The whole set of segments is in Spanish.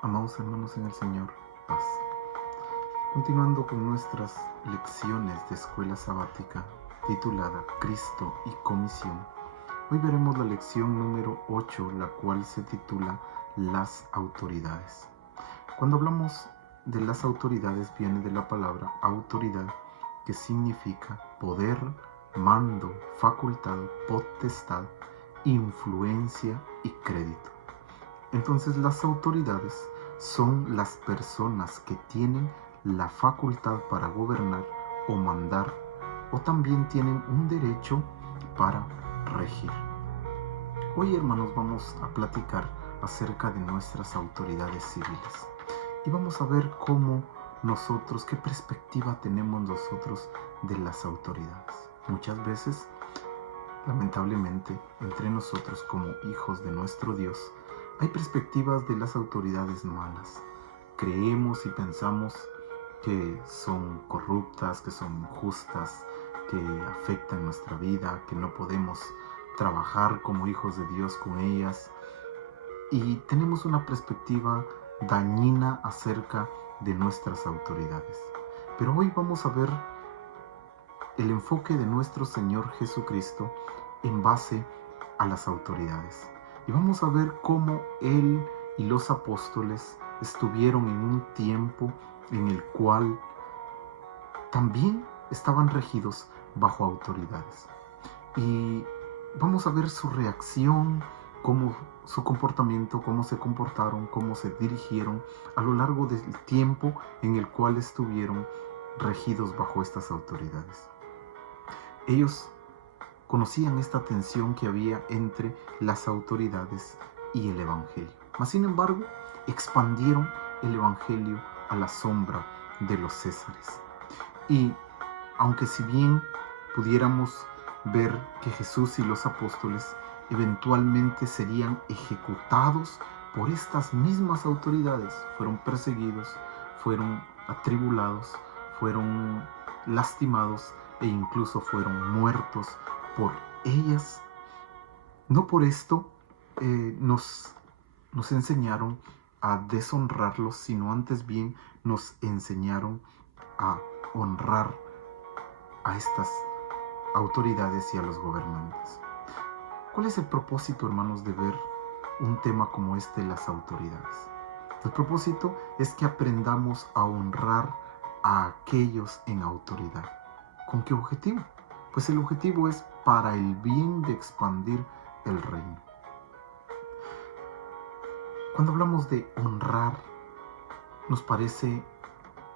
Amados hermanos en el Señor, paz. Continuando con nuestras lecciones de escuela sabática titulada Cristo y Comisión, hoy veremos la lección número 8, la cual se titula Las autoridades. Cuando hablamos de las autoridades viene de la palabra autoridad, que significa poder, mando, facultad, potestad, influencia y crédito. Entonces las autoridades son las personas que tienen la facultad para gobernar o mandar, o también tienen un derecho para regir. Hoy, hermanos, vamos a platicar acerca de nuestras autoridades civiles y vamos a ver qué perspectiva tenemos nosotros de las autoridades. Muchas veces, lamentablemente, entre nosotros como hijos de nuestro Dios, hay perspectivas de las autoridades malas. Creemos y pensamos que son corruptas, que son injustas, que afectan nuestra vida, que no podemos trabajar como hijos de Dios con ellas. Y tenemos una perspectiva dañina acerca de nuestras autoridades. Pero hoy vamos a ver el enfoque de nuestro Señor Jesucristo en base a las autoridades. Y vamos a ver cómo Él y los apóstoles estuvieron en un tiempo en el cual también estaban regidos bajo autoridades. Y vamos a ver su reacción, su comportamiento, cómo se comportaron, cómo se dirigieron a lo largo del tiempo en el cual estuvieron regidos bajo estas autoridades. Ellos conocían esta tensión que había entre las autoridades y el Evangelio. Mas, sin embargo, expandieron el Evangelio a la sombra de los Césares. Y aunque si bien pudiéramos ver que Jesús y los apóstoles eventualmente serían ejecutados por estas mismas autoridades, fueron perseguidos, fueron atribulados, fueron lastimados e incluso fueron muertos por ellas. No por esto nos enseñaron a deshonrarlos, sino antes bien nos enseñaron a honrar a estas autoridades y a los gobernantes. ¿Cuál es el propósito, hermanos, de ver un tema como este, las autoridades? El propósito es que aprendamos a honrar a aquellos en autoridad. ¿Con qué objetivo? Pues el objetivo es para el bien de expandir el reino. Cuando hablamos de honrar, nos parece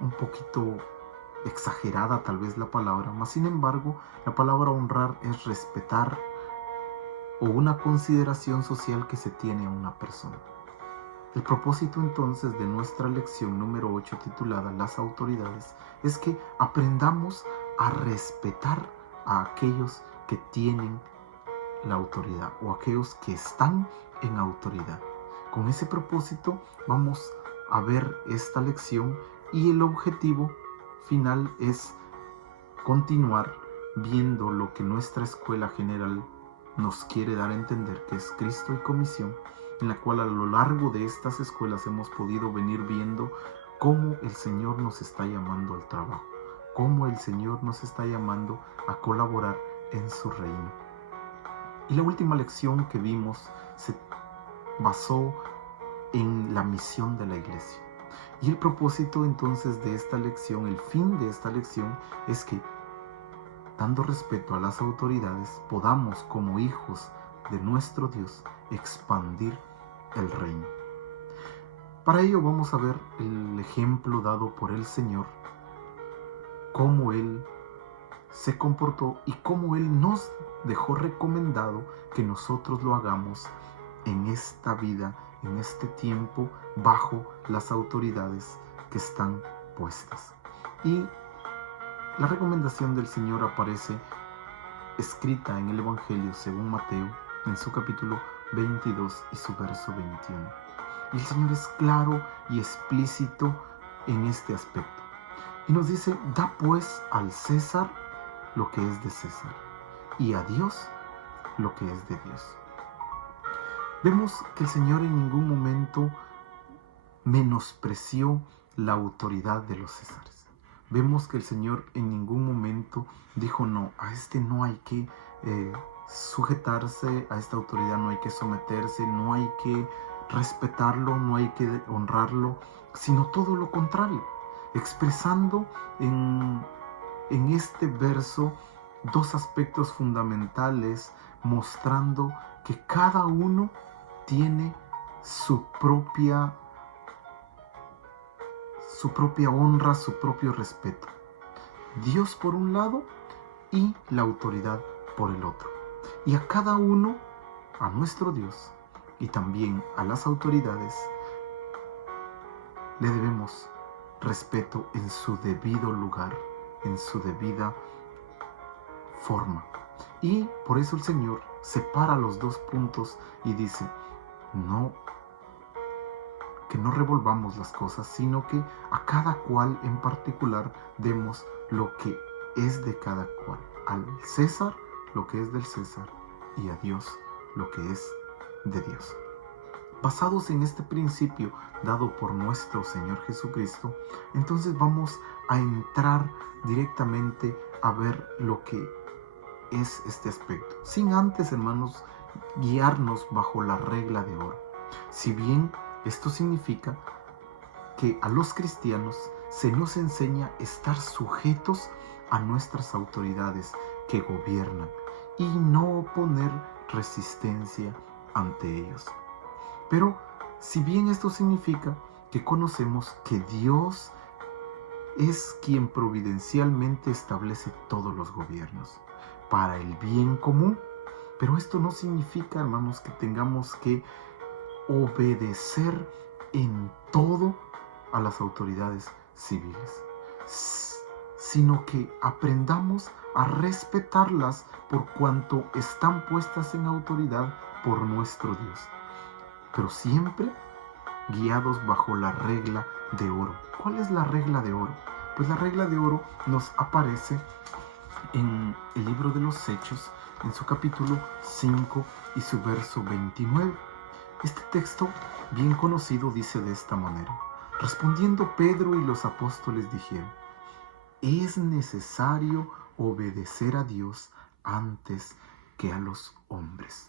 un poquito exagerada tal vez la palabra, mas sin embargo, la palabra honrar es respetar o una consideración social que se tiene a una persona. El propósito entonces de nuestra lección número 8 titulada Las autoridades es que aprendamos a respetar a aquellos que tienen la autoridad o aquellos que están en autoridad. Con ese propósito vamos a ver esta lección y el objetivo final es continuar viendo lo que nuestra escuela general nos quiere dar a entender, que es Cristo y Comisión, en la cual a lo largo de estas escuelas hemos podido venir viendo cómo el Señor nos está llamando al trabajo, cómo el Señor nos está llamando a colaborar en su reino. Y la última lección que vimos se basó en la misión de la iglesia. Y el propósito entonces de esta lección, el fin de esta lección, es que dando respeto a las autoridades podamos como hijos de nuestro Dios expandir el reino. Para ello vamos a ver el ejemplo dado por el Señor, cómo Él se comportó y cómo Él nos dejó recomendado que nosotros lo hagamos en esta vida, en este tiempo, bajo las autoridades que están puestas. Y la recomendación del Señor aparece escrita en el Evangelio según Mateo, en su capítulo 22 y su verso 21. Y el Señor es claro y explícito en este aspecto. Y nos dice, da pues al César lo que es de César, y a Dios lo que es de Dios. Vemos que el Señor en ningún momento menospreció la autoridad de los Césares. Vemos que el Señor en ningún momento dijo no, a este no hay que sujetarse, a esta autoridad no hay que someterse, no hay que respetarlo, no hay que honrarlo, sino todo lo contrario, expresando en este verso dos aspectos fundamentales, mostrando que cada uno tiene su propia honra, su propio respeto. Dios por un lado y la autoridad por el otro. Y a cada uno, a nuestro Dios y también a las autoridades, le debemos respeto en su debido lugar, en su debida forma. Y por eso el Señor separa los dos puntos y dice, que no revolvamos las cosas, sino que a cada cual en particular demos lo que es de cada cual. Al César lo que es del César y a Dios lo que es de Dios. Basados en este principio dado por nuestro Señor Jesucristo, entonces vamos a entrar directamente a ver lo que es este aspecto, sin antes, hermanos, guiarnos bajo la regla de oro. Si bien esto significa que a los cristianos se nos enseña a estar sujetos a nuestras autoridades que gobiernan y no oponer resistencia ante ellos. Pero si bien esto significa que conocemos que Dios es quien providencialmente establece todos los gobiernos para el bien común, pero esto no significa, hermanos, que tengamos que obedecer en todo a las autoridades civiles, sino que aprendamos a respetarlas por cuanto están puestas en autoridad por nuestro Dios, pero siempre guiados bajo la regla de oro. ¿Cuál es la regla de oro? Pues la regla de oro nos aparece en el libro de los Hechos, en su capítulo 5 y su verso 29. Este texto, bien conocido, dice de esta manera: respondiendo Pedro y los apóstoles dijeron, es necesario obedecer a Dios antes que a los hombres.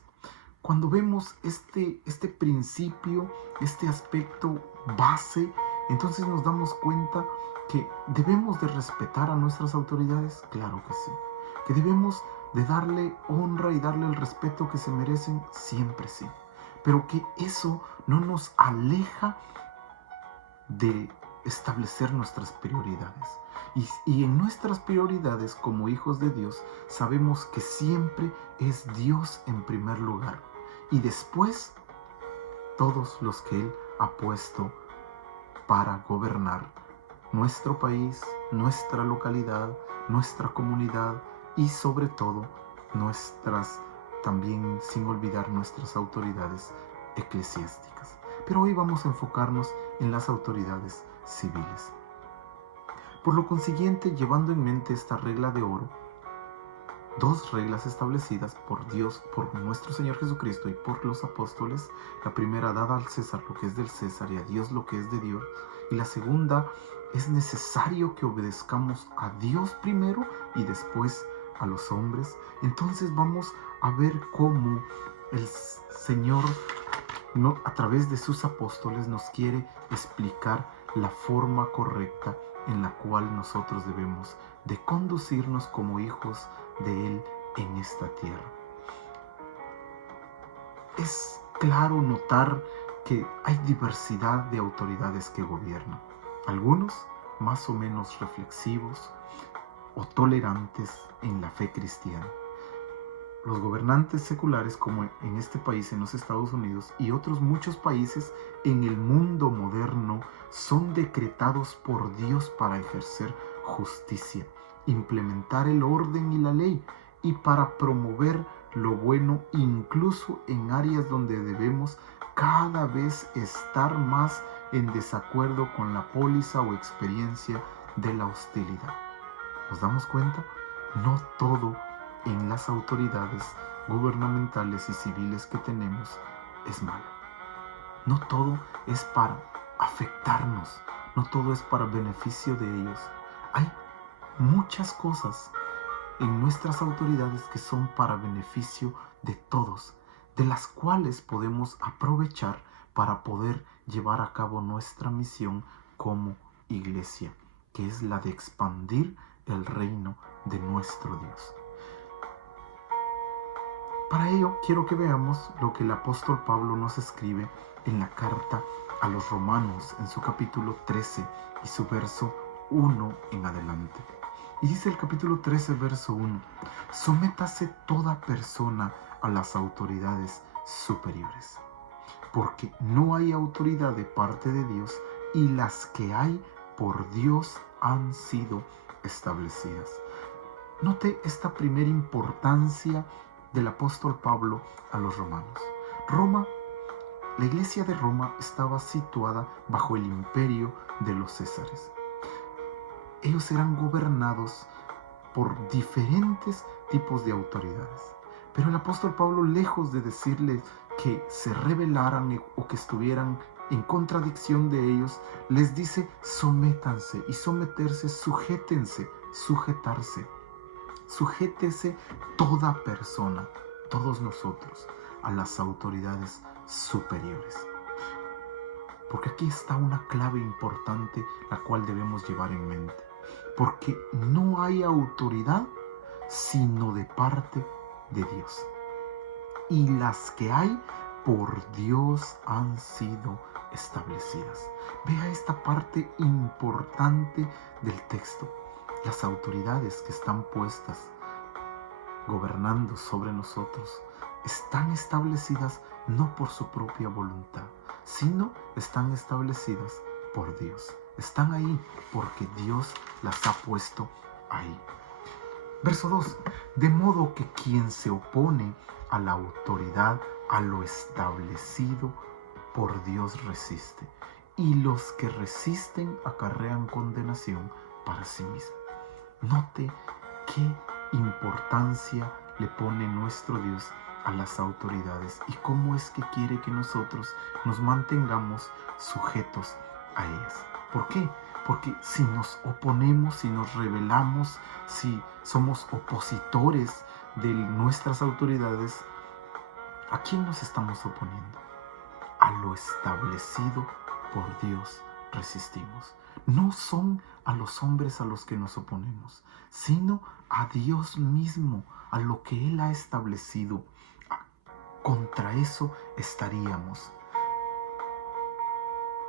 Cuando vemos este principio, este aspecto base, entonces nos damos cuenta que debemos de respetar a nuestras autoridades, claro que sí. Que debemos de darle honra y darle el respeto que se merecen, siempre sí. Pero que eso no nos aleja de establecer nuestras prioridades. Y en nuestras prioridades como hijos de Dios sabemos que siempre es Dios en primer lugar y después todos los que Él ha puesto para gobernar nuestro país, nuestra localidad, nuestra comunidad y sobre todo también sin olvidar nuestras autoridades eclesiásticas. Pero hoy vamos a enfocarnos en las autoridades civiles. Por lo consiguiente, llevando en mente esta regla de oro, dos reglas establecidas por Dios, por nuestro Señor Jesucristo y por los apóstoles. La primera, dada al César lo que es del César y a Dios lo que es de Dios. Y la segunda, es necesario que obedezcamos a Dios primero y después a los hombres. Entonces vamos a ver cómo el Señor, a través de sus apóstoles, nos quiere explicar la forma correcta en la cual nosotros debemos de conducirnos como hijos de Él en esta tierra. Es claro notar que hay diversidad de autoridades que gobiernan, algunos más o menos reflexivos o tolerantes en la fe cristiana. Los gobernantes seculares, como en este país, en los Estados Unidos y otros muchos países en el mundo moderno, son decretados por Dios para ejercer justicia, implementar el orden y la ley y para promover lo bueno, incluso en áreas donde debemos cada vez estar más en desacuerdo con la póliza o experiencia de la hostilidad. ¿Nos damos cuenta? No todo en las autoridades gubernamentales y civiles que tenemos es malo. No todo es para afectarnos, no todo es para beneficio de ellos. Hay muchas cosas en nuestras autoridades que son para beneficio de todos, de las cuales podemos aprovechar para poder llevar a cabo nuestra misión como iglesia, que es la de expandir el reino de nuestro Dios. Para ello quiero que veamos lo que el apóstol Pablo nos escribe en la carta a los Romanos en su capítulo 13 y su verso 1 en adelante. Y dice el capítulo 13, verso 1: sométase toda persona a las autoridades superiores, porque no hay autoridad de parte de Dios, y las que hay por Dios han sido establecidas. Note esta primera importancia del apóstol Pablo a los romanos. La iglesia de Roma estaba situada bajo el imperio de los Césares. Ellos eran gobernados por diferentes tipos de autoridades. Pero el apóstol Pablo, lejos de decirles que se rebelaran o que estuvieran en contradicción de ellos, les dice: sométanse. Y someterse, sujetarse. Sujétese toda persona, todos nosotros, a las autoridades superiores. Porque aquí está una clave importante, la cual debemos llevar en mente. Porque no hay autoridad sino de parte de Dios. Y las que hay por Dios han sido establecidas. Vea esta parte importante del texto. Las autoridades que están puestas, gobernando sobre nosotros, están establecidas no por su propia voluntad, sino están establecidas por Dios. Están ahí porque Dios las ha puesto ahí. Verso 2: de modo que quien se opone a la autoridad, a lo establecido por Dios resiste, y los que resisten acarrean condenación para sí mismos. Note qué importancia le pone nuestro Dios a las autoridades y cómo es que quiere que nosotros nos mantengamos sujetos a ellas. ¿Por qué? Porque si nos oponemos, si nos rebelamos, si somos opositores de nuestras autoridades, ¿a quién nos estamos oponiendo? A lo establecido por Dios resistimos. No son a los hombres a los que nos oponemos, sino a Dios mismo, a lo que Él ha establecido. Contra eso estaríamos.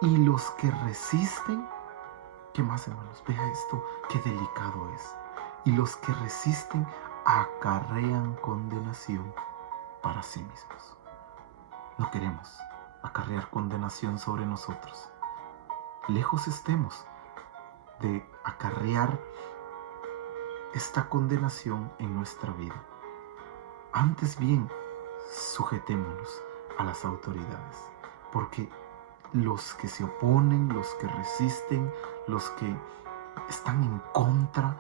Y los que resisten, ¿qué más, hermanos? Vea esto, qué delicado es. Y los que resisten acarrean condenación para sí mismos. No queremos acarrear condenación sobre nosotros. Lejos estemos de acarrear esta condenación en nuestra vida. Antes bien, sujetémonos a las autoridades, porque los que se oponen, los que resisten, los que están en contra,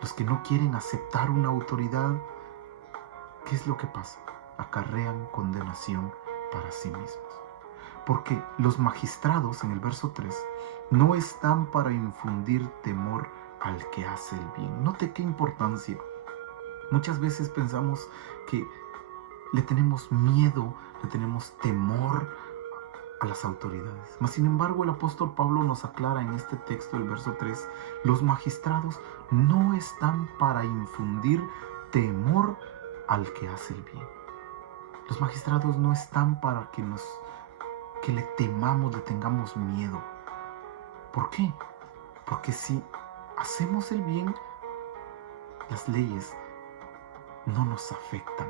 los que no quieren aceptar una autoridad, ¿qué es lo que pasa? Acarrean condenación para sí mismos. Porque los magistrados, en el verso 3, no están para infundir temor al que hace el bien. Note qué importancia. Muchas veces pensamos que le tenemos miedo, le tenemos temor a las autoridades. Mas sin embargo, el apóstol Pablo nos aclara en este texto, el verso 3, los magistrados no están para infundir temor al que hace el bien. Los magistrados no están para que le temamos, le tengamos miedo. ¿Por qué? Porque si hacemos el bien, las leyes no nos afectan.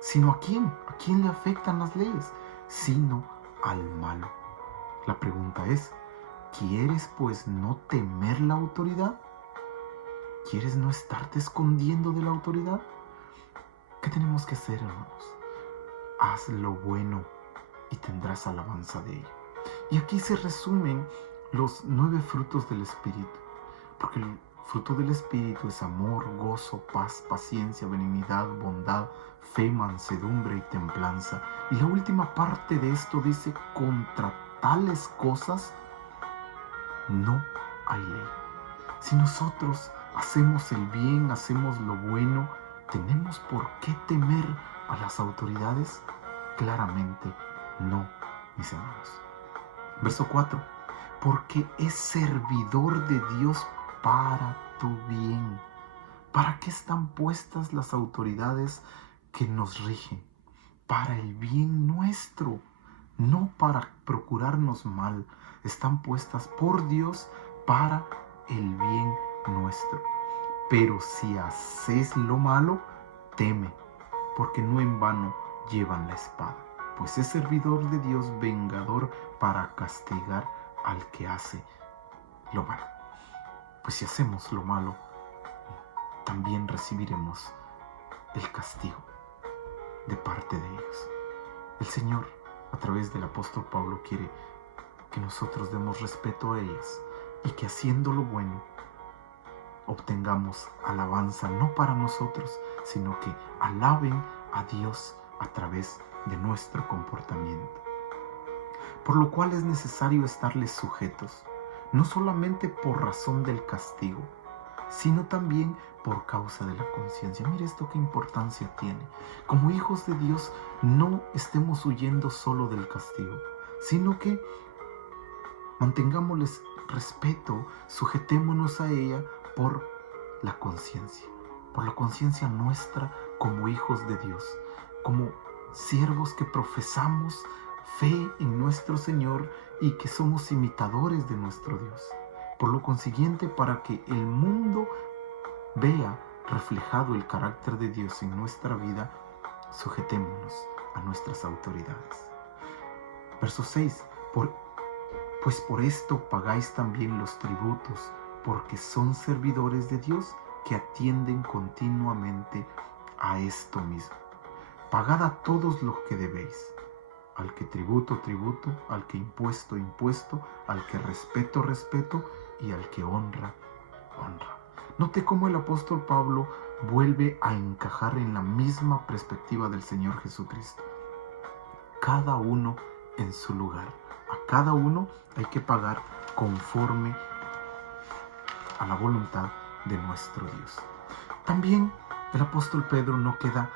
¿Sino a quién? ¿A quién le afectan las leyes? Sino al malo. La pregunta es, ¿quieres pues no temer la autoridad? ¿Quieres no estarte escondiendo de la autoridad? ¿Qué tenemos que hacer, hermanos? Haz lo bueno y tendrás alabanza de ello. Y aquí se resumen los 9 frutos del Espíritu, porque el fruto del Espíritu es amor, gozo, paz, paciencia, benignidad, bondad, fe, mansedumbre y templanza. Y la última parte de esto dice: contra tales cosas no hay ley. Si nosotros hacemos el bien, hacemos lo bueno, ¿tenemos por qué temer a las autoridades? Claramente no, mis hermanos. Verso 4. Porque es servidor de Dios para tu bien. ¿Para qué están puestas las autoridades que nos rigen? Para el bien nuestro, no para procurarnos mal. Están puestas por Dios para el bien nuestro. Pero si haces lo malo, teme, porque no en vano llevan la espada, pues es servidor de Dios vengador para castigar al que hace lo malo. Pues si hacemos lo malo, también recibiremos el castigo de parte de ellos. El Señor, a través del apóstol Pablo, quiere que nosotros demos respeto a ellas y que haciendo lo bueno obtengamos alabanza, no para nosotros, sino que alaben a Dios a través de nuestro comportamiento. Por lo cual es necesario estarles sujetos, no solamente por razón del castigo, sino también por causa de la conciencia. Mire esto qué importancia tiene. Como hijos de Dios, no estemos huyendo solo del castigo, sino que mantengámosles respeto, sujetémonos a ella por la conciencia nuestra como hijos de Dios, como siervos que profesamos fe en nuestro Señor y que somos imitadores de nuestro Dios. Por lo consiguiente, para que el mundo vea reflejado el carácter de Dios en nuestra vida, sujetémonos a nuestras autoridades. Verso 6. Pues por esto pagáis también los tributos, porque son servidores de Dios que atienden continuamente a esto mismo. Pagad a todos lo que debéis. Al que tributo, tributo, al que impuesto, impuesto, al que respeto, respeto, y al que honra, honra. Note cómo el apóstol Pablo vuelve a encajar en la misma perspectiva del Señor Jesucristo. Cada uno en su lugar. A cada uno hay que pagar conforme a la voluntad de nuestro Dios. También el apóstol Pedro no queda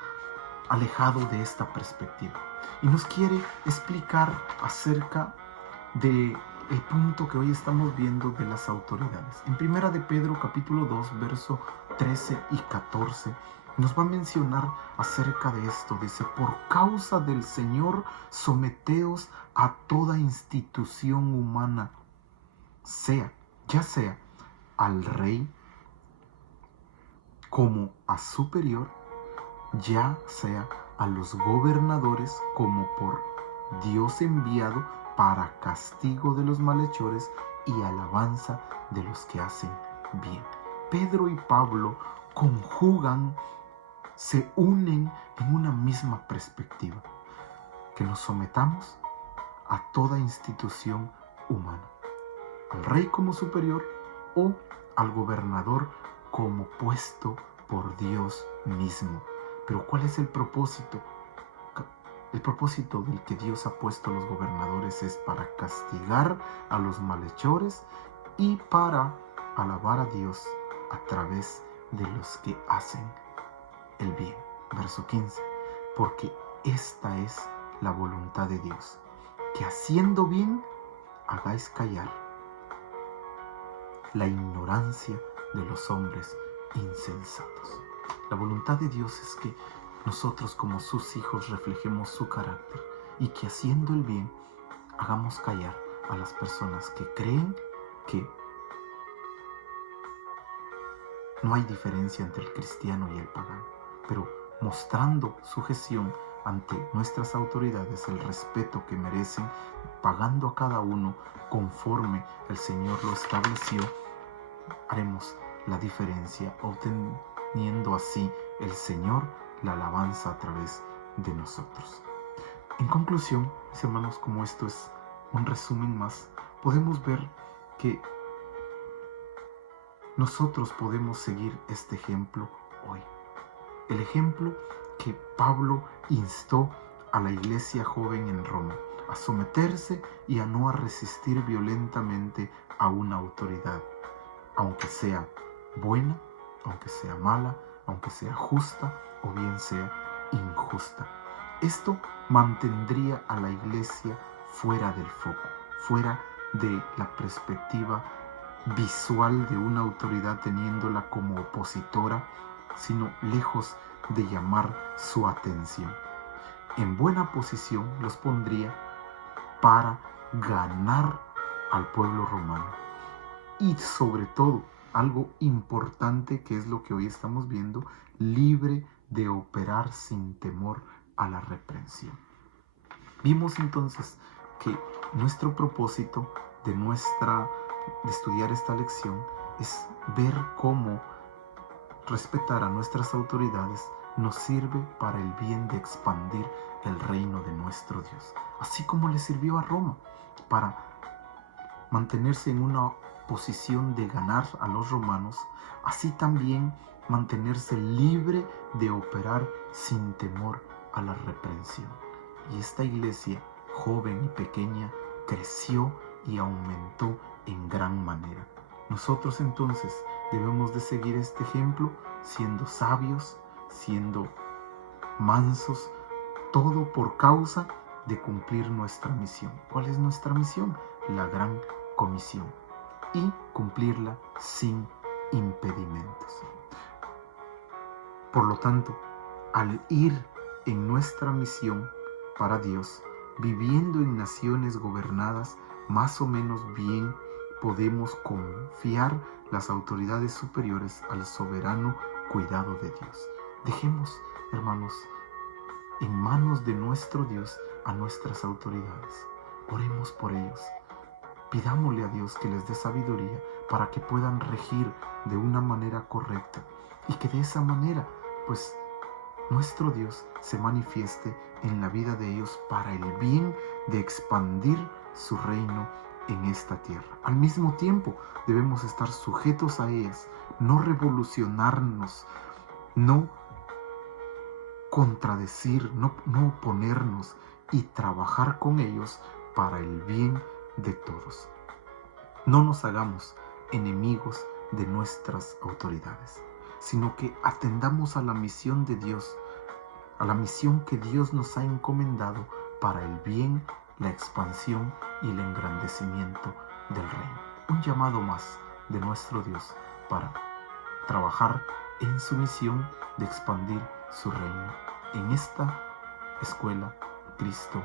alejado de esta perspectiva y nos quiere explicar acerca del punto que hoy estamos viendo de las autoridades. En Primera de Pedro capítulo 2 verso 13 y 14 nos va a mencionar acerca de esto. Dice: por causa del Señor someteos a toda institución humana, ya sea al rey como a superior, ya sea a los gobernadores como por Dios enviado para castigo de los malhechores y alabanza de los que hacen bien. Pedro y Pablo conjugan, se unen en una misma perspectiva, que nos sometamos a toda institución humana, al rey como superior o al gobernador como puesto por Dios mismo. Pero ¿cuál es el propósito? El propósito del que Dios ha puesto a los gobernadores es para castigar a los malhechores y para alabar a Dios a través de los que hacen el bien. Verso 15. Porque esta es la voluntad de Dios, que haciendo bien hagáis callar la ignorancia de los hombres insensatos. La voluntad de Dios es que nosotros como sus hijos reflejemos su carácter y que haciendo el bien hagamos callar a las personas que creen que no hay diferencia entre el cristiano y el pagano, pero mostrando sujeción ante nuestras autoridades, el respeto que merecen, pagando a cada uno conforme el Señor lo estableció, haremos la diferencia, obteniendo así el Señor la alabanza a través de nosotros. En conclusión, mis hermanos, como esto es un resumen más, podemos ver que nosotros podemos seguir este ejemplo hoy. El ejemplo que Pablo instó a la iglesia joven en Roma, a someterse y a no resistir violentamente a una autoridad, aunque sea buena, aunque sea mala, aunque sea justa o bien sea injusta. Esto mantendría a la iglesia fuera del foco, fuera de la perspectiva visual de una autoridad teniéndola como opositora, sino lejos de llamar su atención. En buena posición los pondría para ganar al pueblo romano. Y sobre todo, algo importante que es lo que hoy estamos viendo, libre de operar sin temor a la reprensión. Vimos entonces que nuestro propósito de estudiar esta lección es ver cómo respetar a nuestras autoridades nos sirve para el bien de expandir el reino de nuestro Dios, así como le sirvió a Roma para mantenerse en una posición de ganar a los romanos, así también mantenerse libre de operar sin temor a la reprensión. Y esta iglesia, joven y pequeña, creció y aumentó en gran manera. Nosotros entonces debemos de seguir este ejemplo, siendo sabios, siendo mansos, todo por causa de cumplir nuestra misión. ¿Cuál es nuestra misión? La gran comisión, y cumplirla sin impedimentos. Por lo tanto, al ir en nuestra misión para Dios, viviendo en naciones gobernadas más o menos bien, podemos confiar las autoridades superiores al soberano cuidado de Dios. Dejemos, hermanos, en manos de nuestro Dios a nuestras autoridades. Oremos por ellos. Pidámosle a Dios que les dé sabiduría para que puedan regir de una manera correcta y que de esa manera, pues, nuestro Dios se manifieste en la vida de ellos para el bien de expandir su reino en esta tierra. Al mismo tiempo, debemos estar sujetos a ellas, no revolucionarnos, no contradecir, no oponernos y trabajar con ellos para el bien de todos. No nos hagamos enemigos de nuestras autoridades, sino que atendamos a la misión de Dios, a la misión que Dios nos ha encomendado para el bien, la expansión y el engrandecimiento del reino. Un llamado más de nuestro Dios para trabajar en su misión de expandir su reino en esta escuela Cristo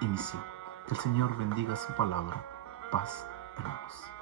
y Misión. Que el Señor bendiga su palabra. Paz, hermanos.